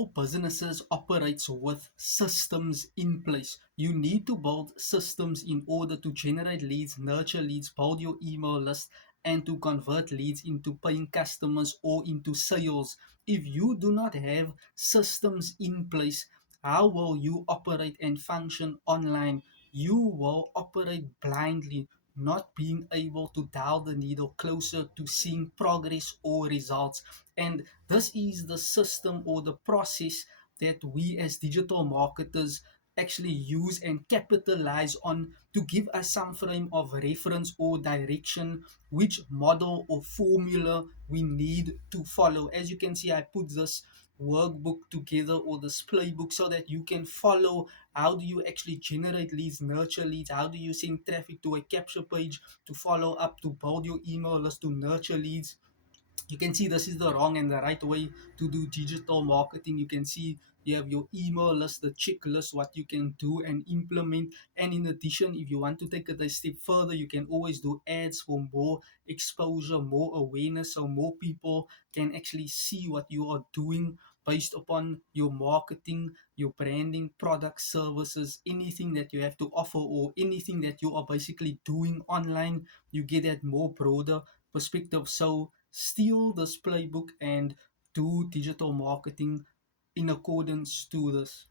all businesses operates with systems in place. You need to build systems in order to generate leads, nurture leads, build your email list, and to convert leads into paying customers or into sales. If you do not have systems in place, how will you operate and function online? You will operate blindly, not being able to dial the needle closer to seeing progress or results. And this is the system or the process that we as digital marketers actually use and capitalize on to give us some frame of reference or direction, which model or formula we need to follow. As you can see, I put this workbook together or this playbook so that you can follow how do you actually generate leads, nurture leads, how do you send traffic to a capture page, to follow up, to build your email list, to nurture leads. You can see this is the wrong and the right way to do digital marketing. You can see you have your email list, the checklist, what you can do and implement. And in addition, if you want to take it a step further, you can always do ads for more exposure, more awareness, so more people can actually see what you are doing based upon your marketing, your branding, products, services, anything that you have to offer, or anything that you are basically doing online. You get that more broader perspective. So steal this playbook and do digital marketing in accordance to this.